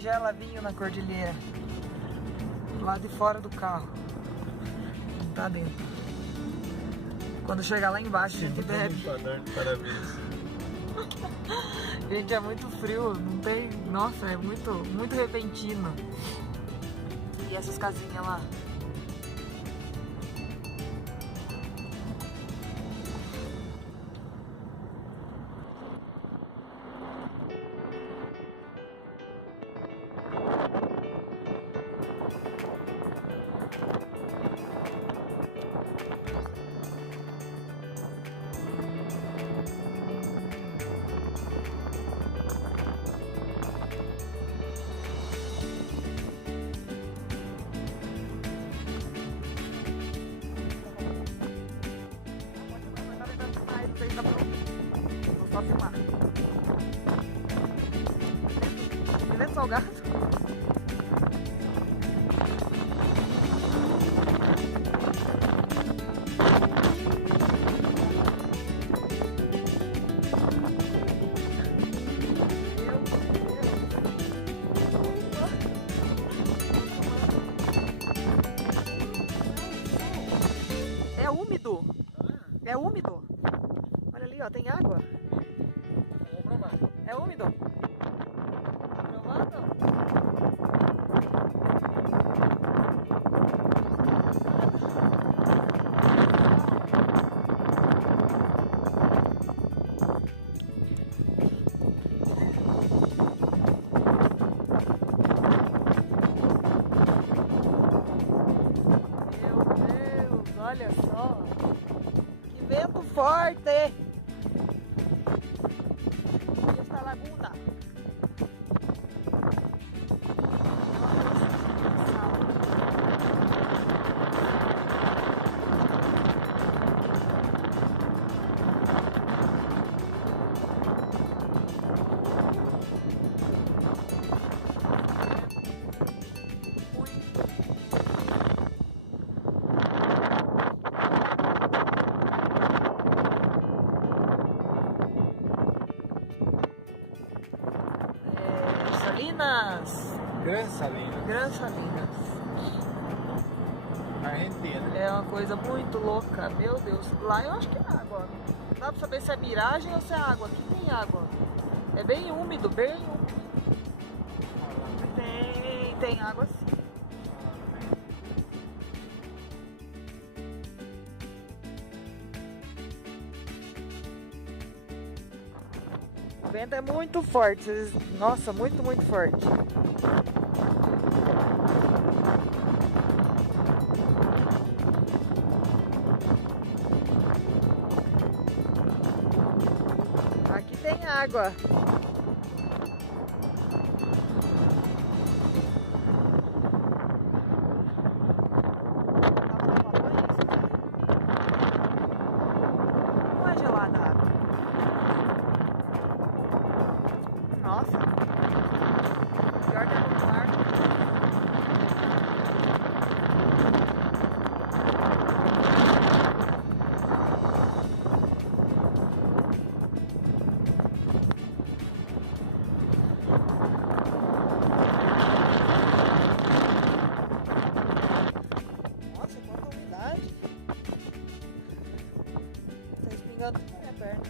tigela vinho na cordilheira. Lá de fora do carro. Não tá dentro. Quando chegar lá embaixo a gente bebe. Parabéns. Gente, é muito frio, não tem... Nossa, é muito repentino. E essas casinhas lá? Vou só filmar. Ele é salgado? É úmido. É úmido. Olha ali, ó, tem água. Vou provar. É úmido. Provando? Meu Deus, olha só. Que vento forte. Laguna. Salinas. Gran Salinas. Salinas. Argentina. É uma coisa muito louca, meu Deus. Lá eu acho que é água. Não dá pra saber se é miragem ou se é água. Aqui tem água. É bem úmido, bem úmido. Tem água sim. O vento é muito forte. Nossa, muito forte. Aqui tem água. Não é gelada a água. Nossa. Pior que no mar. Nossa, quanta umidade. Tá espingando na minha perna.